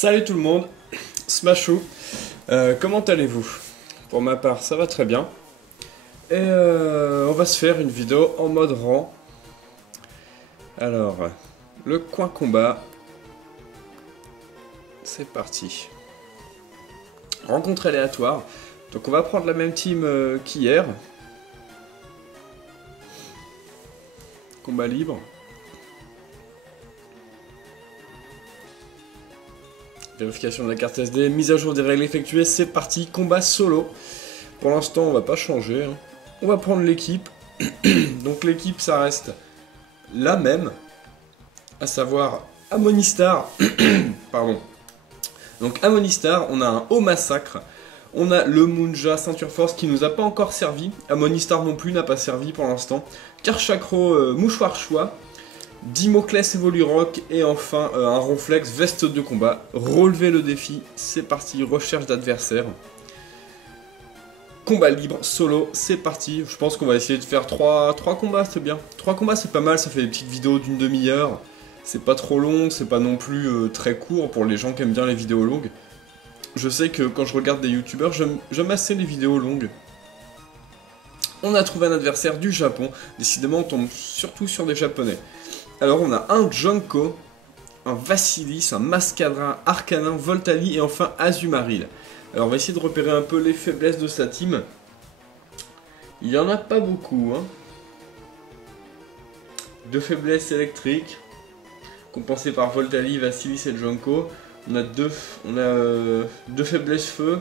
Salut tout le monde, Smashou, comment allez-vous? Pour ma part, ça va très bien. Et on va se faire une vidéo en mode rang. Alors, le coin combat, c'est parti. Rencontre aléatoire. Donc on va prendre la même team qu'hier. Combat libre. Vérification de la carte SD, mise à jour des règles effectuées, c'est parti, combat solo. Pour l'instant, on va pas changer, hein. On va prendre l'équipe. Donc l'équipe, ça reste la même, à savoir Amonistar. Pardon. Donc Amonistar, on a un haut massacre. On a le Munja Ceinture Force qui nous a pas encore servi. Amonistar non plus n'a pas servi pour l'instant. Karchakro Mouchoir Choix. Dimoclès Evolurock et enfin un Ronflex veste de combat. Relever le défi, c'est parti, recherche d'adversaire. Combat libre, solo, c'est parti. Je pense qu'on va essayer de faire 3 combats, c'est bien. 3 combats c'est pas mal, ça fait des petites vidéos d'une demi-heure. C'est pas trop long, c'est pas non plus très court pour les gens qui aiment bien les vidéos longues. Je sais que quand je regarde des youtubeurs, j'aime assez les vidéos longues. On a trouvé un adversaire du Japon. Décidément, on tombe surtout sur des japonais. Alors, on a un Junko, un Vassilis, un Mascadra, Arcanin, Voltali et enfin Azumarill. Alors, on va essayer de repérer un peu les faiblesses de sa team. Il y en a pas beaucoup, hein. Deux faiblesses électriques, compensées par Voltali, Vassilis et Junko. On a deux faiblesses feu.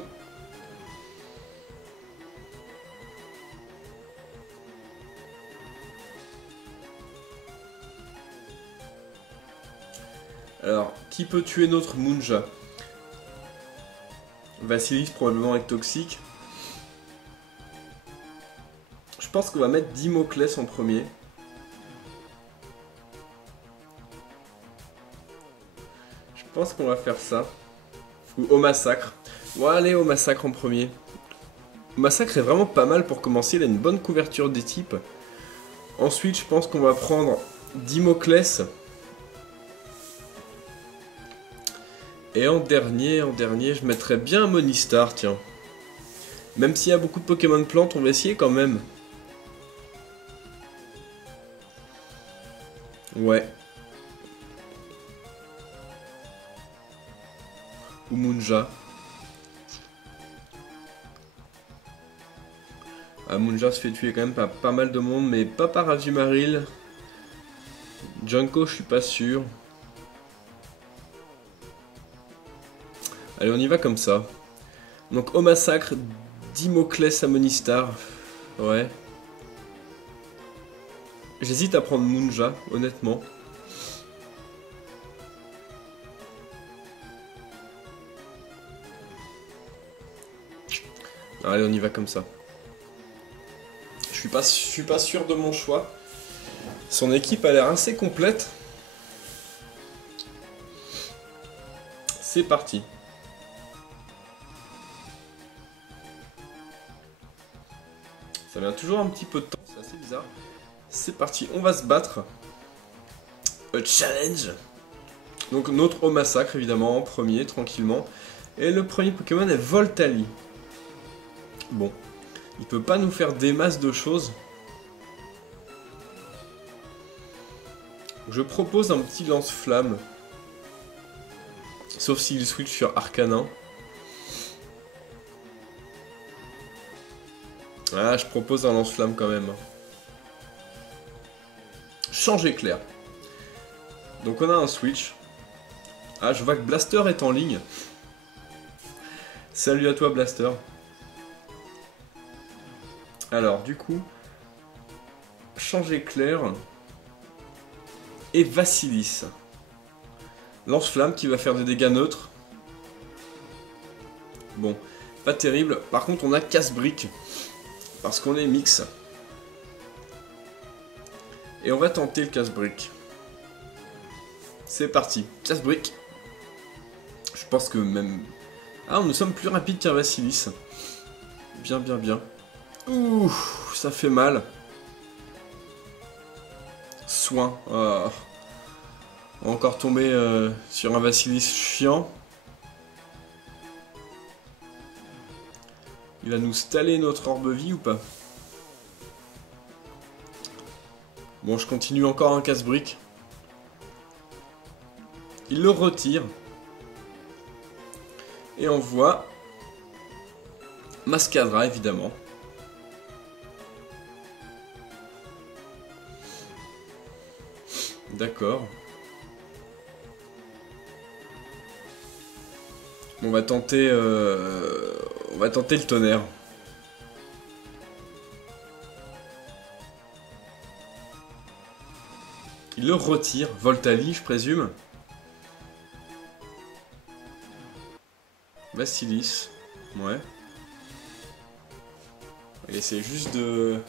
Alors, qui peut tuer notre Munja? Vassilis probablement avec toxique. Je pense qu'on va mettre Dimoclès en premier. Je pense qu'on va faire ça. Ou au massacre. Bon allez, au massacre en premier. Le massacre est vraiment pas mal pour commencer, il a une bonne couverture des types. Ensuite, je pense qu'on va prendre Dimoclès. Et en dernier, je mettrais bien Monistar, tiens. Même s'il y a beaucoup de Pokémon plantes, on va essayer quand même. Ouais. Ou Munja. Ah, Munja se fait tuer quand même par pas mal de monde, mais pas par Azumarill. Junko, je suis pas sûr. Allez, on y va comme ça. Donc, au massacre, Dimoclès à Monistar. Ouais. J'hésite à prendre Munja, honnêtement. Allez, on y va comme ça. Je suis pas sûr de mon choix. Son équipe a l'air assez complète. C'est parti. Ça met toujours un petit peu de temps, c'est assez bizarre. C'est parti, on va se battre. A challenge. Donc notre au massacre évidemment en premier, tranquillement. Et le premier Pokémon est Voltali. Bon, il peut pas nous faire des masses de choses. Je propose un petit lance-flamme. Sauf s'il switch sur Arcanin. Ah, je propose un lance-flamme quand même. Change éclair. Donc on a un switch. Ah, je vois que Blaster est en ligne. Salut à toi Blaster. Alors du coup, change éclair et Vassilis. Lance-flamme qui va faire des dégâts neutres. Bon, pas terrible. Par contre, on a casse-brique. Parce qu'on est mix. Et on va tenter le casse-brique. C'est parti. Casse-brique. Je pense que même... Ah, nous sommes plus rapides qu'un Vassilis. Bien, bien, bien. Ouh, ça fait mal. Soin. Oh. On va encore tomber sur un Vassilis chiant. Il va nous staller notre orbe-vie ou pas? Bon, je continue encore un casse-brique. Il le retire. Et on voit Mascadra, évidemment. D'accord. On va tenter le tonnerre. Il le retire. Voltali, je présume. Vassilis. Ouais. Et c'est juste de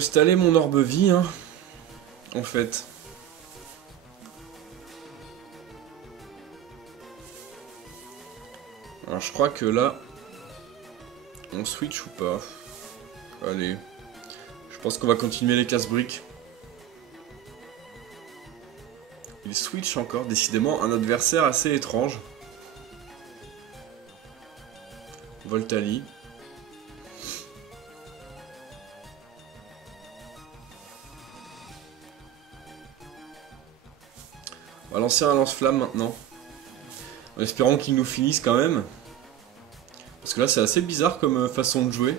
staller mon orbe-vie, hein, en fait. Alors je crois que là, on switch ou pas? Allez. Je pense qu'on va continuer les casse-briques. Il switch encore, décidément un adversaire assez étrange. Voltali. On va lancer un lance-flamme maintenant. En espérant qu'il nous finisse quand même. Parce que là c'est assez bizarre comme façon de jouer.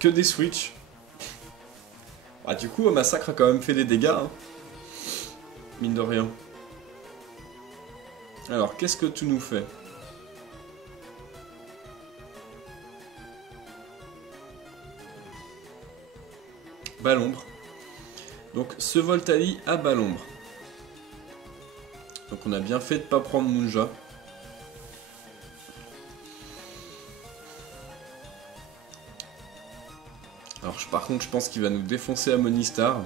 Que des switches. Ah, du coup, Massacre a quand même fait des dégâts. Hein. Mine de rien. Alors, qu'est-ce que tu nous fais? Balombre. Donc, ce Voltali a Balombre. Donc, on a bien fait de ne pas prendre Munja. Alors, par contre, je pense qu'il va nous défoncer à Monistar.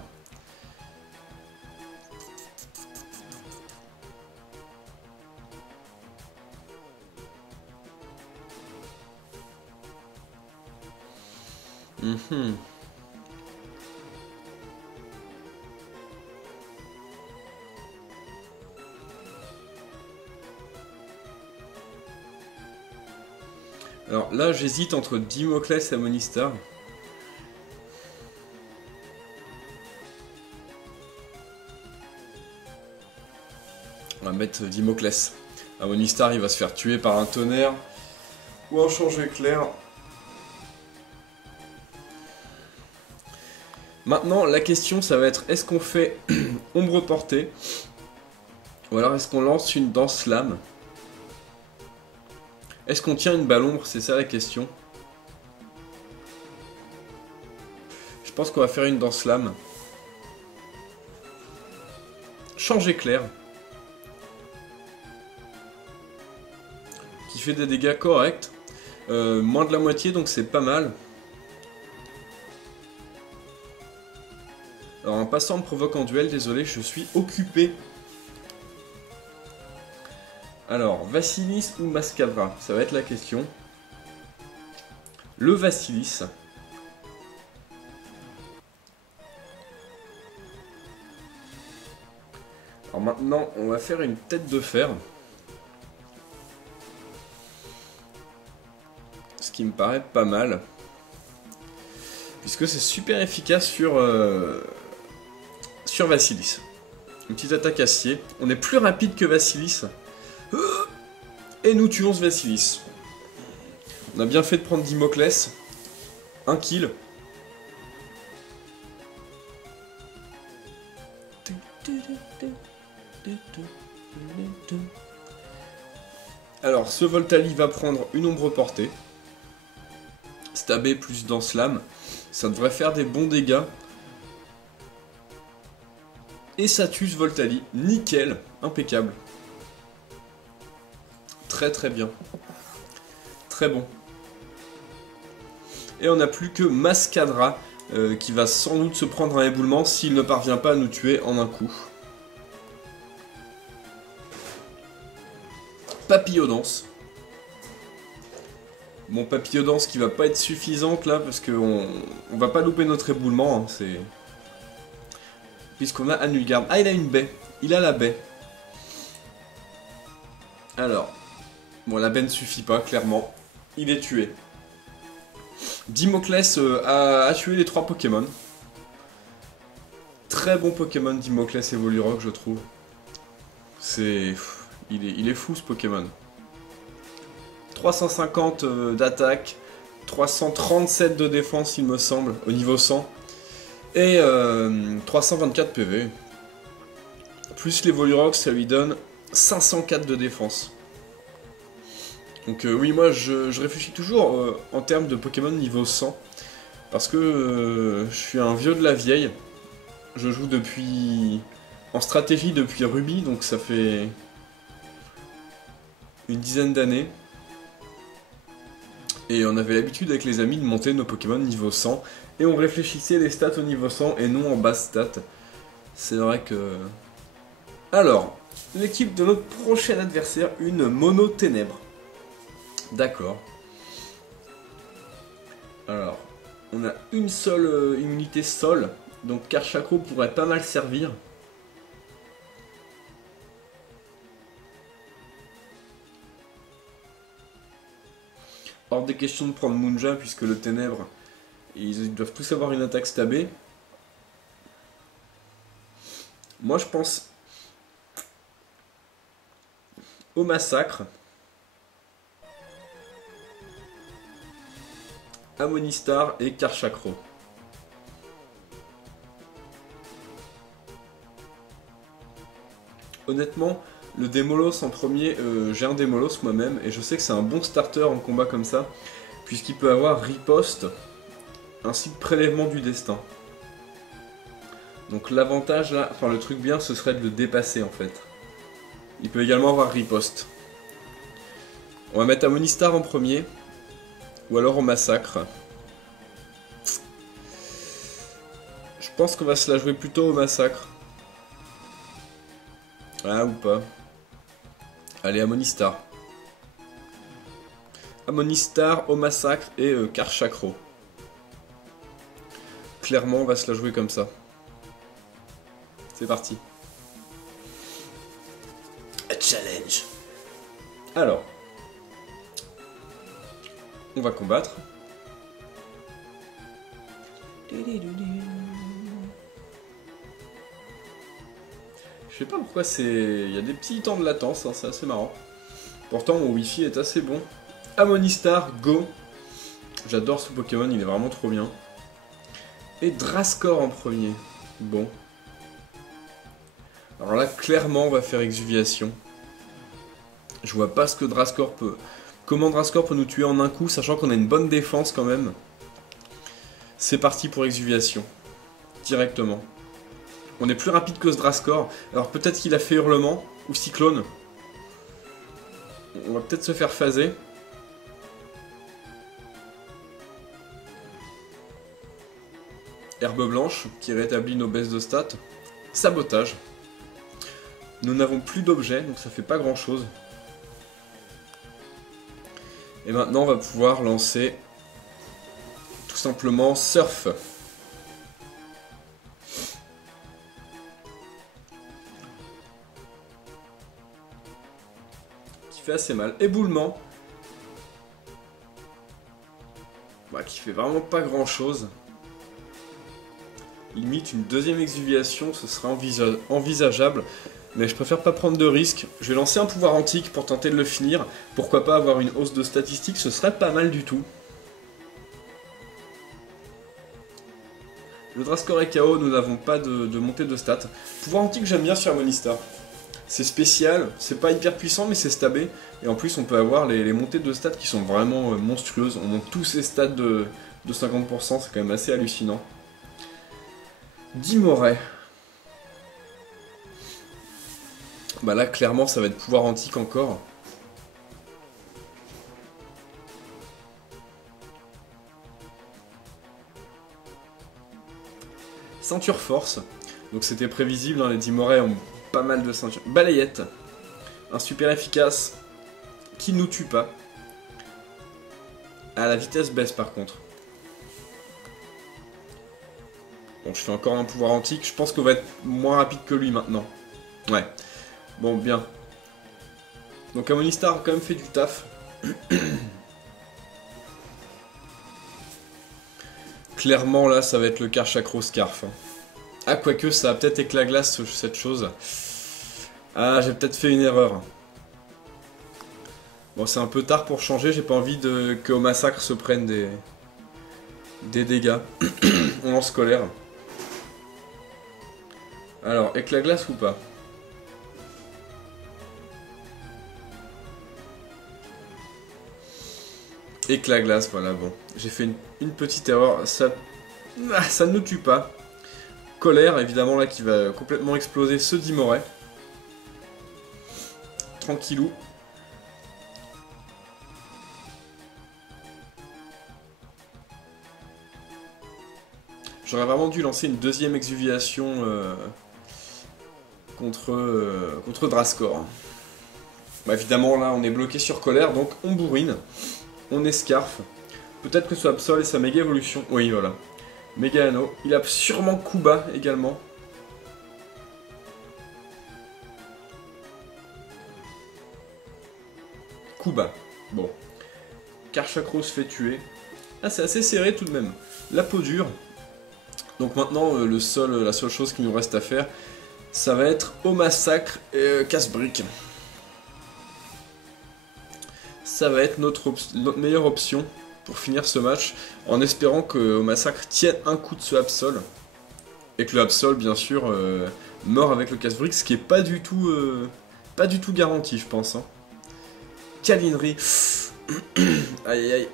Alors là, j'hésite entre Dimoclès et Monistar. On va mettre Dimoclès. Monistar, il va se faire tuer par un tonnerre ou un change éclair. Maintenant, la question, ça va être, est-ce qu'on fait ombre portée ou alors est-ce qu'on lance une danse lame? Est-ce qu'on tient une balle-ombre? C'est ça la question. Je pense qu'on va faire une danse lame. Change éclair. Qui fait des dégâts corrects. Moins de la moitié, donc c'est pas mal. Alors un passant me provoque en duel, désolé, je suis occupé. Alors, Vassilis ou Mascadra, ça va être la question. Le Vassilis. Alors maintenant, on va faire une tête de fer. Ce qui me paraît pas mal. Puisque c'est super efficace sur Vassilis. Une petite attaque acier. On est plus rapide que Vassilis. Et nous tuons ce Vassilis. On a bien fait de prendre Dimoclès. Un kill. Alors, ce Voltali va prendre une ombre portée. Stabé plus danse lame. Ça devrait faire des bons dégâts. Et ça tue ce Voltali. Nickel. Impeccable. Très très bien. Très bon. Et on n'a plus que Mascadra qui va sans doute se prendre un éboulement s'il ne parvient pas à nous tuer en un coup. Papillodance. Bon, Papillodance qui va pas être suffisante là parce qu'on va pas louper notre éboulement. Hein, c'est... Puisqu'on a Anulgarde. Ah, il a une baie. Il a la baie. Alors. Bon, la baie ne suffit pas, clairement. il est tué. Dimoclès a tué les 3 Pokémon. Très bon Pokémon Dimoclès et Volirock, je trouve. Il est fou ce Pokémon. 350 d'attaque, 337 de défense il me semble, au niveau 100. Et 324 PV. Plus les Volirock, ça lui donne 504 de défense. Donc oui, moi je réfléchis toujours en termes de Pokémon niveau 100. Parce que je suis un vieux de la vieille. Je joue en stratégie depuis Ruby, donc ça fait une dizaine d'années. Et on avait l'habitude avec les amis de monter nos Pokémon niveau 100. Et on réfléchissait les stats au niveau 100 et non en basse stats. C'est vrai que... Alors, l'équipe de notre prochain adversaire, une Mono Ténèbres. D'accord. Alors, on a une seule unité sol, donc Karchakro pourrait pas mal servir. Hors des questions de prendre Munja, puisque le Ténèbres, ils doivent tous avoir une attaque stabée. Moi je pense au Massacre. Amonistar et Karchakro. Honnêtement, le Démolos en premier, j'ai un Démolos moi-même, et je sais que c'est un bon starter en combat comme ça, puisqu'il peut avoir riposte, ainsi que prélèvement du destin. Donc l'avantage là, enfin le truc bien, ce serait de le dépasser en fait. Il peut également avoir riposte. On va mettre Amonistar en premier. Ou alors au Massacre. Je pense qu'on va se la jouer plutôt au Massacre. Ah, ou pas. Allez, Amonistar. Amonistar au Massacre et Karchakro. Clairement, on va se la jouer comme ça. C'est parti. A challenge. Alors. On va combattre. Je sais pas pourquoi c'est... Il y a des petits temps de latence, hein, c'est assez marrant. Pourtant mon wifi est assez bon. Amonistar, go. J'adore ce Pokémon, il est vraiment trop bien. Et Drascore en premier. Bon. Alors là, clairement, on va faire Exuviation. Je vois pas ce que Drascore peut... Comment Drascore peut nous tuer en un coup, sachant qu'on a une bonne défense quand même. C'est parti pour Exuviation. Directement. On est plus rapide que ce Drascore. Alors peut-être qu'il a fait Hurlement ou Cyclone. On va peut-être se faire phaser. Herbe blanche qui rétablit nos baisses de stats. Sabotage. Nous n'avons plus d'objets, donc ça fait pas grand chose. Et maintenant, on va pouvoir lancer tout simplement Surf. Qui fait assez mal. Éboulement. Bah, qui fait vraiment pas grand chose. Limite, une deuxième exuviation, ce serait envisageable. Mais je préfère pas prendre de risques. Je vais lancer un pouvoir antique pour tenter de le finir. Pourquoi pas avoir une hausse de statistiques, ce serait pas mal du tout. Le Drascore est KO, nous n'avons pas de montée de stats. Pouvoir antique, j'aime bien sur Amonistar. C'est spécial, c'est pas hyper puissant, mais c'est stabé. Et en plus, on peut avoir les montées de stats qui sont vraiment monstrueuses. On monte tous ces stats de 50%, c'est quand même assez hallucinant. Dimoré. Bah là, clairement, ça va être pouvoir antique encore. Ceinture force. Donc c'était prévisible, hein, les Dimoré ont pas mal de ceintures. Balayette. Un super efficace qui ne nous tue pas. Ah, la vitesse baisse par contre. Bon, je fais encore un pouvoir antique. Je pense qu'on va être moins rapide que lui maintenant. Ouais. Bon, bien. Donc Amonistar a quand même fait du taf. clairement là ça va être le Karchakro Scarf. Hein. Ah quoique ça a peut-être éclat glace cette chose. Ah j'ai peut-être fait une erreur. Bon c'est un peu tard pour changer, j'ai pas envie que au massacre se prenne des dégâts. On lance colère. Alors éclat glace ou pas? Éclat glace, voilà, bon. J'ai fait une petite erreur, ça ne nous tue pas. Colère, évidemment, là, qui va complètement exploser ce Dimoret. Tranquillou. J'aurais vraiment dû lancer une deuxième exuviation contre Draskor. Bah, évidemment, là, on est bloqué sur colère, donc on bourrine. On escarfe. Peut-être que ce Absol et sa méga évolution. Oui, voilà. Méga anneau. Il a sûrement coup bas également. Coup bas. Bon. Karchakro se fait tuer. Ah, c'est assez serré tout de même. La peau dure. Donc maintenant, la seule chose qu'il nous reste à faire, ça va être au massacre et casse-brique. Ça va être notre meilleure option pour finir ce match, en espérant que au massacre tienne un coup de ce Absol, et que le Absol, bien sûr, meurt avec le casse-brique, ce qui est pas du tout garanti, je pense. Hein. Câlinerie. Aïe aïe aïe.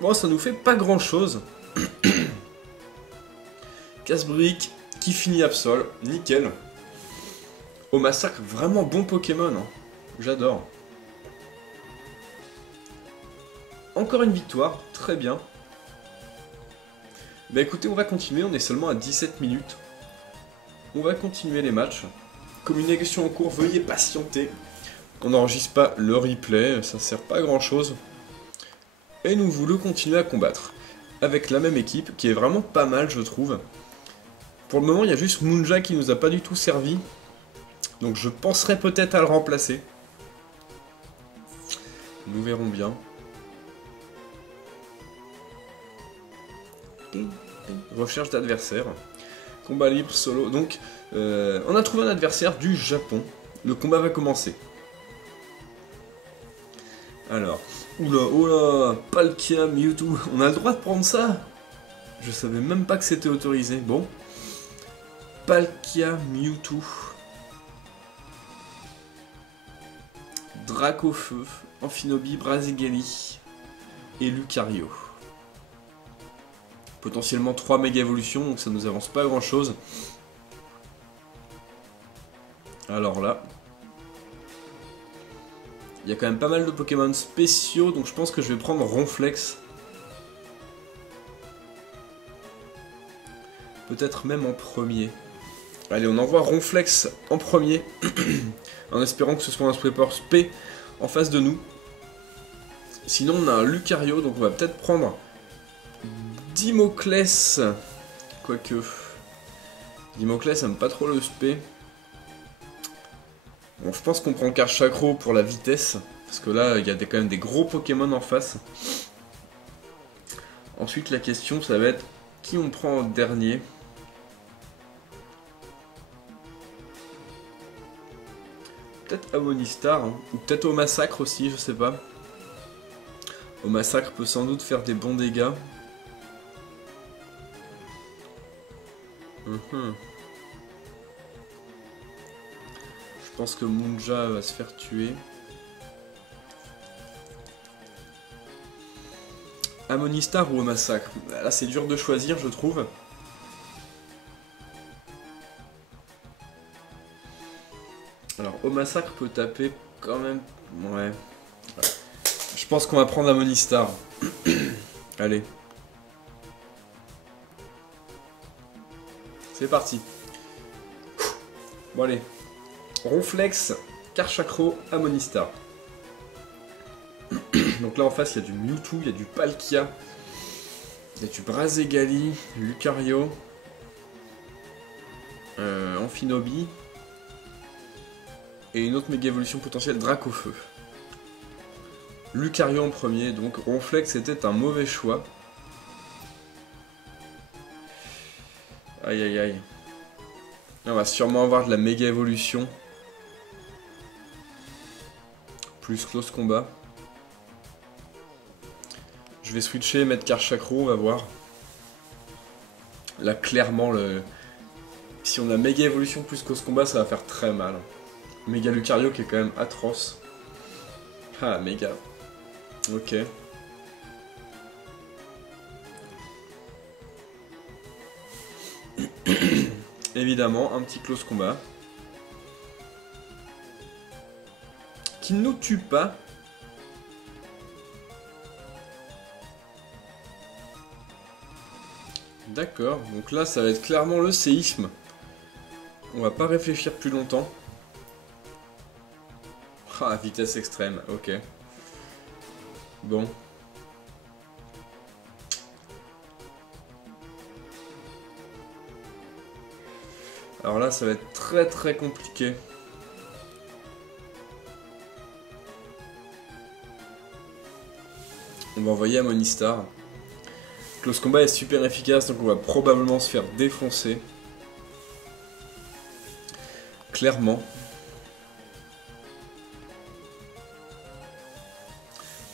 Bon, ça nous fait pas grand-chose. Casse-brique qui finit Absol, nickel. Au massacre, vraiment bon Pokémon. Hein. J'adore. Encore une victoire, très bien. Bah écoutez, on va continuer, on est seulement à 17 minutes. On va continuer les matchs. Communication en cours, veuillez patienter. On n'enregistre pas le replay, ça sert pas à grand chose. Et nous voulons continuer à combattre. Avec la même équipe, qui est vraiment pas mal je trouve. Pour le moment, il y a juste Munja qui nous a pas du tout servi. Donc je penserais peut-être à le remplacer. Nous verrons bien. Recherche d'adversaire. Combat libre solo. Donc, on a trouvé un adversaire du Japon. Le combat va commencer. Alors, oula, oula, Palkia, Mewtwo. On a le droit de prendre ça? Je savais même pas que c'était autorisé. Bon. Palkia, Mewtwo. Dracofeu, Amphinobi, Brazigali et Lucario. Potentiellement 3 méga évolutions, donc ça nous avance pas grand chose. Alors là, il y a quand même pas mal de Pokémon spéciaux, donc je pense que je vais prendre Ronflex. Peut-être même en premier. Allez, on envoie Ronflex en premier, en espérant que ce soit un Sweeper Spé en face de nous. Sinon, on a un Lucario, donc on va peut-être prendre Dimoclès. Quoique, Dimoclès aime pas trop le Spé. Bon, je pense qu'on prend Karchakro pour la vitesse, parce que là, il y a quand même des gros Pokémon en face. Ensuite, la question, ça va être qui on prend en dernier. Peut-être Amonistar, hein, ou peut-être au Massacre aussi, je sais pas. Au Massacre peut sans doute faire des bons dégâts. Je pense que Munja va se faire tuer. Amonistar ou au Massacre? Là c'est dur de choisir je trouve. Alors au Massacre peut taper quand même... Ouais. Je pense qu'on va prendre Amonistar. Allez. C'est parti. Bon allez. Ronflex, Karchakro, Amonistar. Donc là en face il y a du Mewtwo, il y a du Palkia, il y a du Brazigali, Lucario, Amphinobi et une autre méga évolution potentielle Dracofeu. Lucario en premier, donc Ronflex était un mauvais choix. Aïe aïe aïe. On va sûrement avoir de la méga évolution. Plus close combat. Je vais switcher, mettre Karchakro, on va voir. Là clairement si on a méga évolution plus close combat, ça va faire très mal. Méga Lucario qui est quand même atroce. Ah méga. Ok. Évidemment, un petit close combat. Qui ne nous tue pas. D'accord, donc là ça va être clairement le séisme. On va pas réfléchir plus longtemps. Ah, vitesse extrême, ok. Bon. Alors là, ça va être très très compliqué. On va envoyer Amonistar. Close combat est super efficace, donc on va probablement se faire défoncer. Clairement.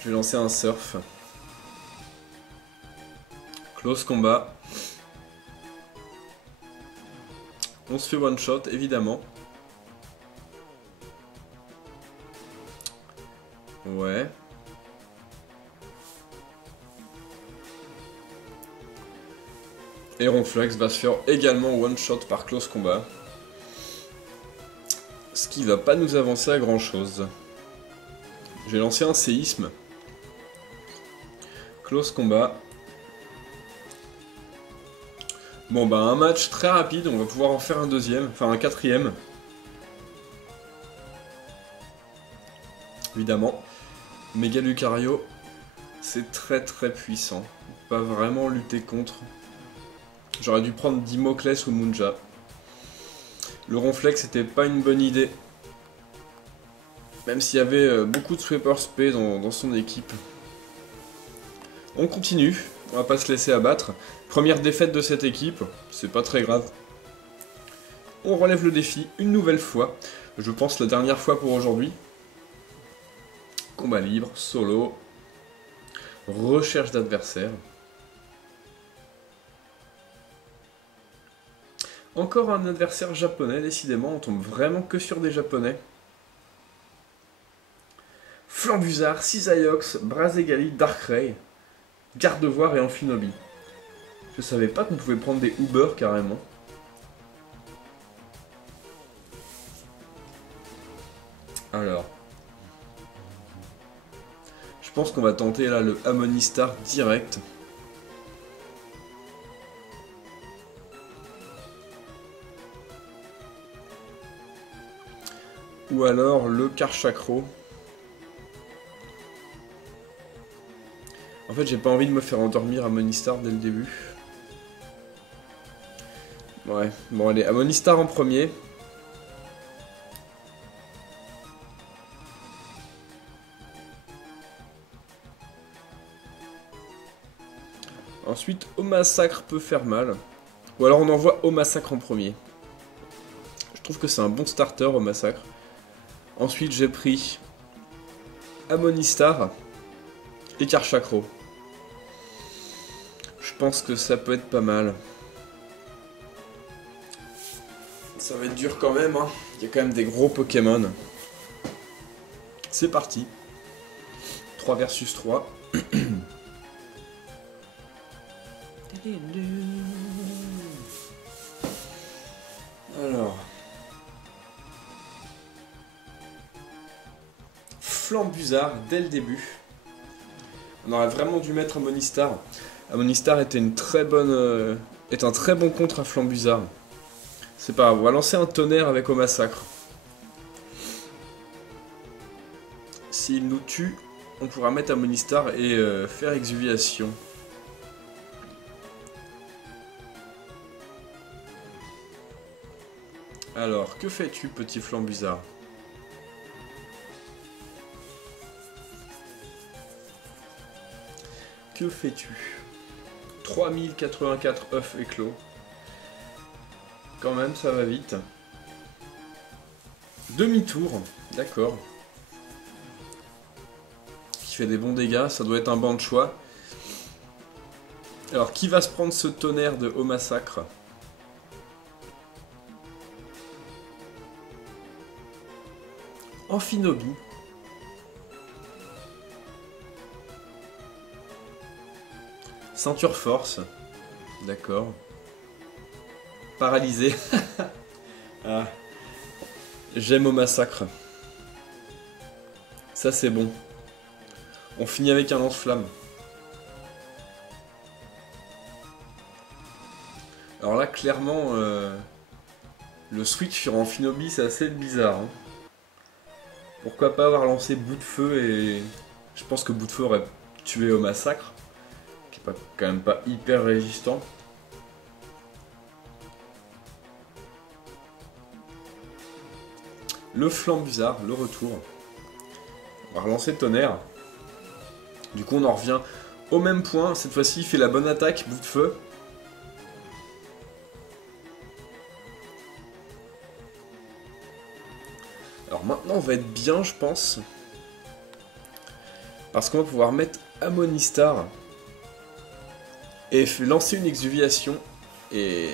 Je vais lancer un surf. Close combat. On se fait one shot, évidemment. Ouais. Et Ronflex va se faire également one shot par close combat. Ce qui va pas nous avancer à grand chose. J'ai lancé un séisme. Close combat. Bon bah un match très rapide, on va pouvoir en faire un deuxième, enfin un quatrième. Évidemment. Méga Lucario, c'est très très puissant. Pas vraiment lutter contre. J'aurais dû prendre Dimoclès ou Munja. Le Ronflex c'était pas une bonne idée. Même s'il y avait beaucoup de Sweeper Spé dans son équipe. On continue, on va pas se laisser abattre. Première défaite de cette équipe, c'est pas très grave. On relève le défi une nouvelle fois. Je pense la dernière fois pour aujourd'hui. Combat libre, solo. Recherche d'adversaires. Encore un adversaire japonais, décidément, on tombe vraiment que sur des japonais. Flambuzard, Cisaiox, Brazegali, Darkrai, Gardevoir et Amphinobi. Je savais pas qu'on pouvait prendre des Uber carrément. Alors. Je pense qu'on va tenter là le Amonistar direct. Ou alors le Karchakro. En fait, j'ai pas envie de me faire endormir Amonistar dès le début. Ouais, bon allez, Amonistar en premier. Ensuite, Au Massacre peut faire mal. Ou alors on envoie Au Massacre en premier. Je trouve que c'est un bon starter, Au Massacre. Ensuite, j'ai pris Amonistar et Karchakro. Je pense que ça peut être pas mal. Ça va être dur quand même, hein. Il y a quand même des gros Pokémon. C'est parti. 3 versus 3. Alors. Flambuzard dès le début. On aurait vraiment dû mettre Amonistar. Amonistar était une très bonne, est un très bon contre à Flambuzard. C'est pas grave, on va lancer un tonnerre avec Au Massacre. S'il nous tue, on pourra mettre Amonistar et faire exuviation. Alors, que fais-tu, petit Flambuzard? Que fais-tu? 3084 œufs éclos. Quand même, ça va vite. Demi-tour, d'accord. Qui fait des bons dégâts, ça doit être un banc de choix. Alors, qui va se prendre ce tonnerre de Haut Massacre? Amphinobi. Ceinture force. D'accord. Paralysé. Ah. J'aime Au Massacre. Ça c'est bon. On finit avec un lance-flamme. Alors là, clairement, le switch sur Amphinobi, c'est assez bizarre. Hein. Pourquoi pas avoir lancé Bout de Feu et... Je pense que Bout de Feu aurait tué Au Massacre, qui est quand même pas hyper résistant. Le Flambusard, le retour. On va relancer Tonnerre. Du coup, on en revient au même point. Cette fois-ci, il fait la bonne attaque, Bout de Feu. Alors maintenant, on va être bien, je pense. Parce qu'on va pouvoir mettre Ammonistar. Et lancer une exuviation. Et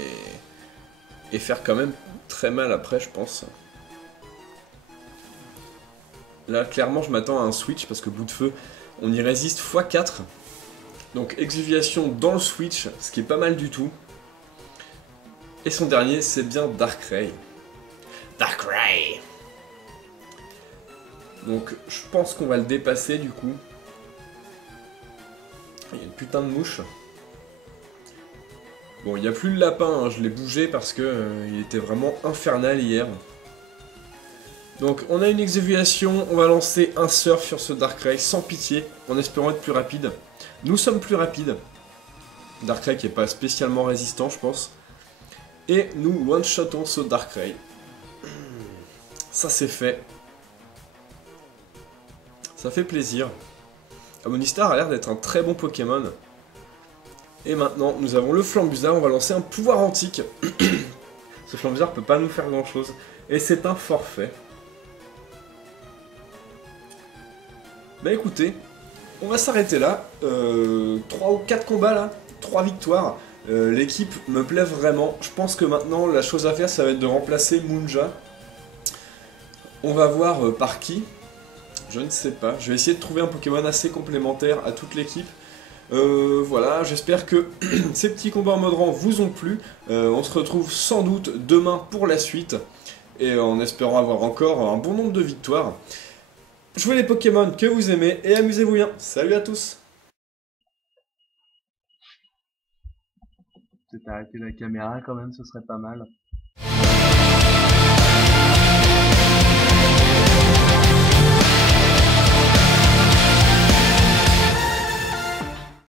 faire quand même très mal après, je pense. Là, clairement, je m'attends à un switch. Parce que Bout de Feu, on y résiste x4. Donc exuviation dans le switch, ce qui est pas mal du tout. Et son dernier, c'est bien Darkrai. Darkrai! Donc je pense qu'on va le dépasser du coup. Il y a une putain de mouche. Bon, il n'y a plus le lapin, hein, je l'ai bougé parce que il était vraiment infernal hier. Donc on a une exuviation, on va lancer un surf sur ce Darkrai sans pitié, en espérant être plus rapide. Nous sommes plus rapides. Darkrai qui n'est pas spécialement résistant, je pense. Et nous one-shotons ce Darkrai. Ça c'est fait. Ça fait plaisir. Ammonistar a l'air d'être un très bon Pokémon. Et maintenant, nous avons le Flambusard. On va lancer un pouvoir antique. Ce Flambusard peut pas nous faire grand chose. Et c'est un forfait. Bah écoutez, on va s'arrêter là. 3 ou 4 combats là. 3 victoires. L'équipe me plaît vraiment. Je pense que maintenant, la chose à faire, ça va être de remplacer Munja. On va voir par qui. Je ne sais pas. Je vais essayer de trouver un Pokémon assez complémentaire à toute l'équipe. Voilà, j'espère que ces petits combats en mode rang vous ont plu. On se retrouve sans doute demain pour la suite. Et en espérant avoir encore un bon nombre de victoires. Jouez les Pokémon que vous aimez et amusez-vous bien. Salut à tous! Peut-être arrêter la caméra quand même, ce serait pas mal.